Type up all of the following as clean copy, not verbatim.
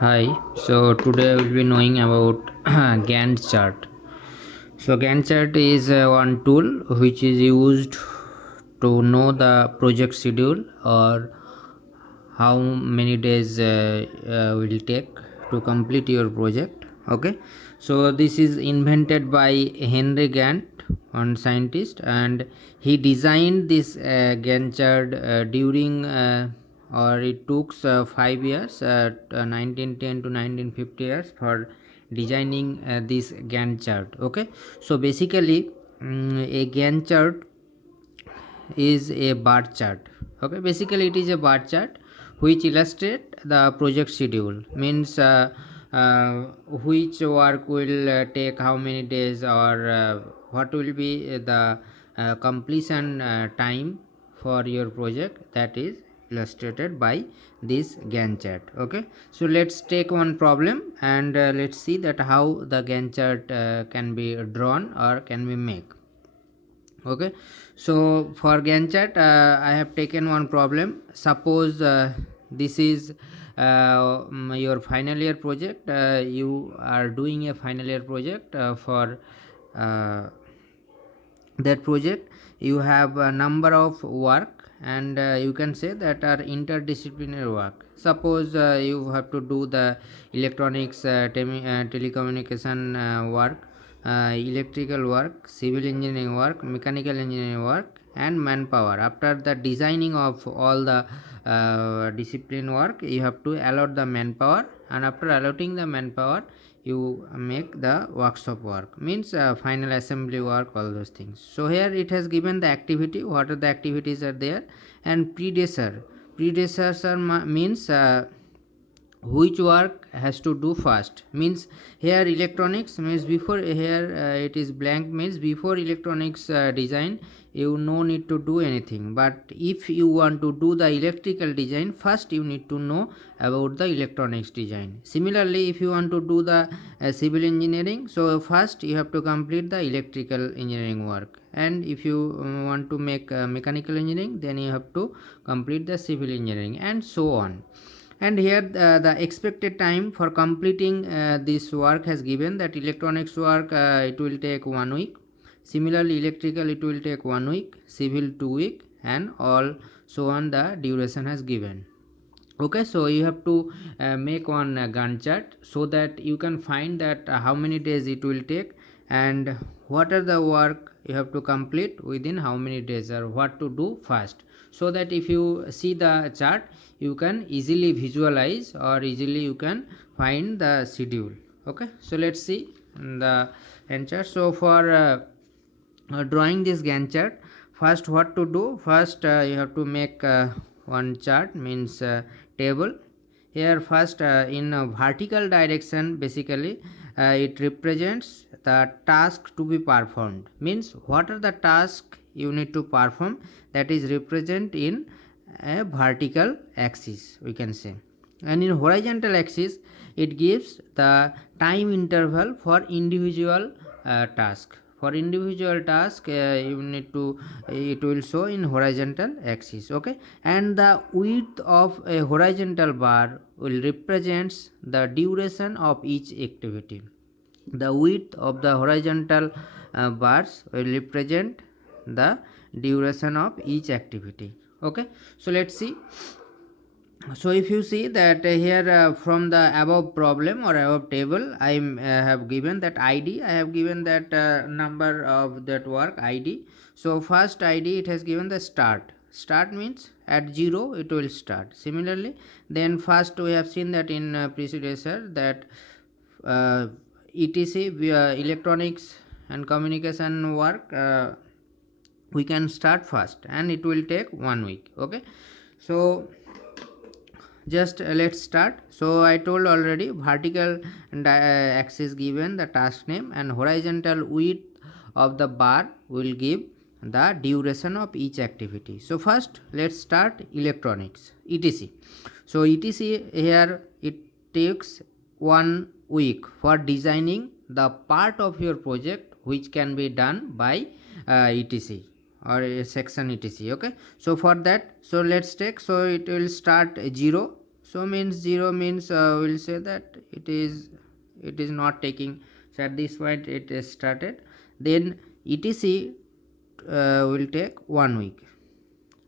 Hi, so today I will be knowing about Gantt chart. So Gantt chart is one tool which is used to know the project schedule or how many days will take to complete your project. Okay, so this is invented by Henry Gantt, one scientist, and he designed this Gantt chart during or it took 5 years, 1910 to 1950 years for designing this Gantt chart. Okay, so basically a Gantt chart is a bar chart. Okay, basically it is a bar chart which illustrate the project schedule, means uh, which work will take how many days, or what will be the completion time for your project, that is illustrated by this Gantt chart. Okay, so let's take one problem and let's see that how the Gantt chart can be drawn or can be made. Okay, so for Gantt chart I have taken one problem. Suppose this is your final year project. You are doing a final year project for uh, that project. You have a number of work, and you can say that are interdisciplinary work. Suppose you have to do the electronics, telecommunication work, electrical work, civil engineering work, mechanical engineering work, and manpower. After the designing of all the discipline work, you have to allot the manpower, and after allotting the manpower you make the workshop work, means final assembly work, all those things. So here it has given the activity, what are the activities are there, and predecessor means which work has to do first, means here electronics means before, here it is blank, means before electronics design you no need to do anything, but if you want to do the electrical design, first you need to know about the electronics design. Similarly, if you want to do the civil engineering, so first you have to complete the electrical engineering work, and if you want to make mechanical engineering, then you have to complete the civil engineering, and so on. And here the expected time for completing this work has given that electronics work it will take 1 week, similarly electrical it will take 1 week, civil 2 week, and all so on the duration has given. Okay, so you have to make one Gantt chart so that you can find that how many days it will take, and what are the work you have to complete within how many days, or what to do first, so that if you see the chart you can easily visualize or easily you can find the schedule. Okay, so let's see the Gantt chart. So for drawing this Gantt chart, first what to do, first you have to make one chart, means table. Here first in a vertical direction, basically it represents the task to be performed, means what are the tasks you need to perform, that is represent in a vertical axis, we can say. And in horizontal axis it gives the time interval for individual task. For individual task you need to, it will show in horizontal axis. Okay, and the width of a horizontal bar will represents the duration of each activity. The width of the horizontal bars will represent the duration of each activity. Okay, so let's see. So if you see that here from the above problem or above table, I have given that id, I have given that number of that work id. So first id it has given the start means at 0 it will start. Similarly, then first we have seen that in predecessor that uh, etc electronics and communication work we can start first, and it will take 1 week. Okay, so just let's start. So I told already, vertical axis given the task name, and horizontal width of the bar will give the duration of each activity. So first let's start electronics etc. So etc here it takes 1 week for designing the part of your project which can be done by etc or a section etc. Okay, so for that, so let's take, so it will start 0. So means 0 means we'll say that it is not taking. So at this point it is started. Then etc will take 1 week.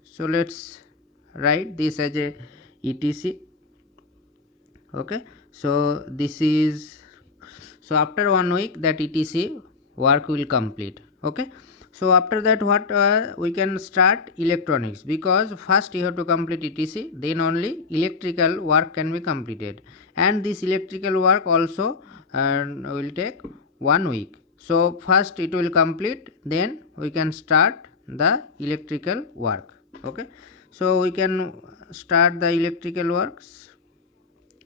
So let's write this as a etc. Okay, so this is, so after 1 week that etc work will complete. Okay, so after that what we can start electronics, because first you have to complete etc, then only electrical work can be completed, and this electrical work also will take 1 week. So first it will complete, then we can start the electrical work. Okay, so we can start the electrical works.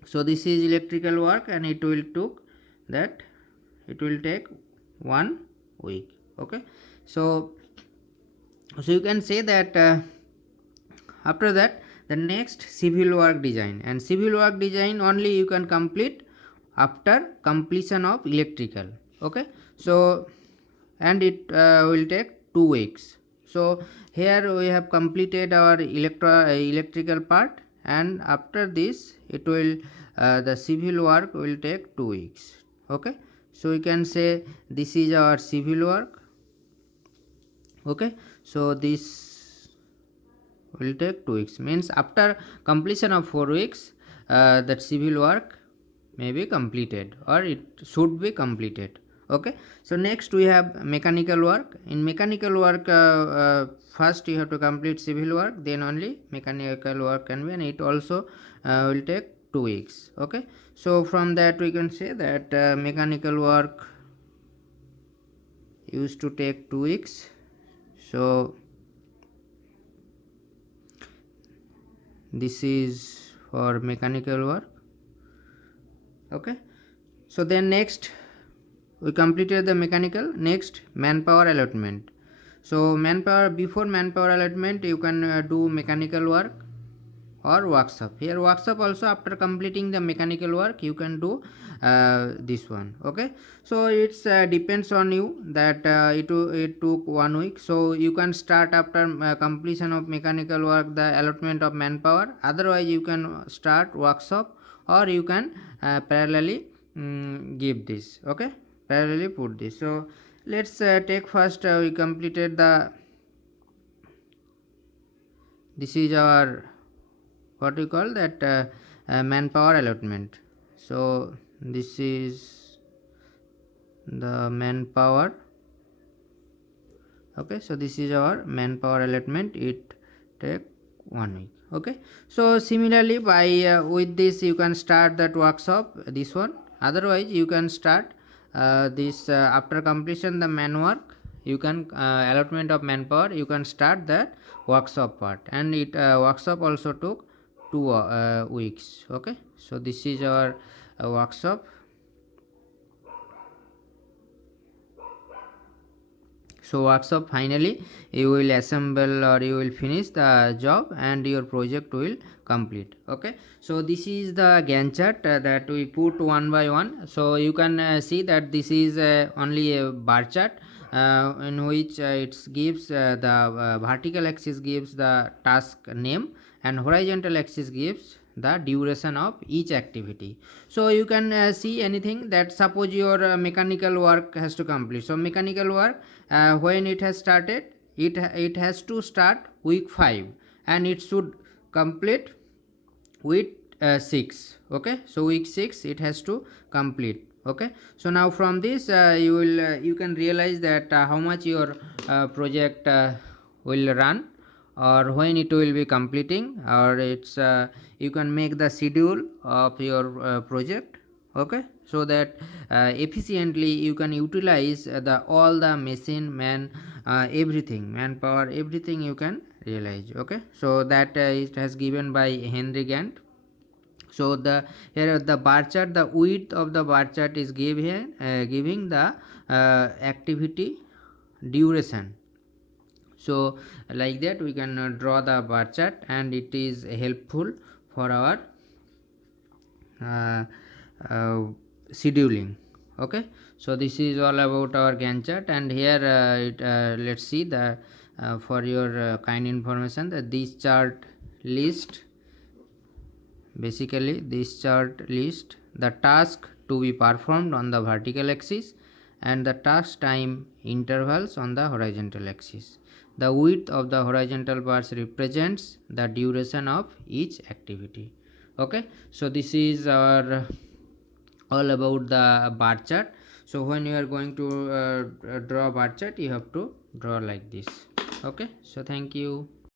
So this is electrical work and it will took that, it will take 1 week. Okay, so you can say that after that the next civil work design, and civil work design only you can complete after completion of electrical. Okay, so and it will take 2 weeks. So here we have completed our electrical part, and after this it will the civil work will take 2 weeks. Okay, so we can say this is our civil work. Okay, so this will take 2 weeks, means after completion of 4 weeks that civil work may be completed, or it should be completed. Okay, so next we have mechanical work. In mechanical work first you have to complete civil work, then only mechanical work can be, and it also will take 2 weeks. Okay, so from that we can say that mechanical work used to take 2 weeks. So this is for mechanical work. Okay, so then next we completed the mechanical. Next, manpower allotment. So manpower, before manpower allotment you can do mechanical work or workshop. Here workshop also, after completing the mechanical work you can do this one. Okay, so it's depends on you that it took 1 week, so you can start after completion of mechanical work the allotment of manpower, otherwise you can start workshop, or you can parallelly give this. Okay, parallelly put this. So let's take first we completed the, this is our what we call that manpower allotment. So this is the manpower. Okay, so this is our manpower allotment, it take 1 week. Okay, so similarly by with this you can start that workshop, this one, otherwise you can start this after completion the man work, you can allotment of manpower, you can start that workshop part, and it workshop also took 2 weeks. Okay, so this is our workshop. So workshop, finally you will assemble or you will finish the job and your project will complete. Okay, so this is the Gantt chart that we put one by one. So you can see that this is only a bar chart in which it gives the vertical axis gives the task name, and horizontal axis gives the duration of each activity. So you can see anything that, suppose your mechanical work has to complete. So mechanical work when it has started, it has to start week 5 and it should complete week 6. Okay, so week 6 it has to complete. Okay, so now from this you will you can realize that how much your project will run, or when it will be completing, or it's you can make the schedule of your project. Okay, so that efficiently you can utilize the all the machine, man, everything, manpower, everything you can realize. Okay, so that it has given by Henry Gantt. So the here the bar chart, the width of the bar chart is given giving the activity duration. So like that we can draw the bar chart, and it is helpful for our uh, uh, scheduling. Okay, so this is all about our Gantt chart, and here let's see the for your kind information that this chart list Basically this chart lists the task to be performed on the vertical axis and the task time intervals on the horizontal axis. The width of the horizontal bars represents the duration of each activity. Okay, so this is our all about the bar chart. So when you are going to draw bar chart, you have to draw like this. Okay, so thank you.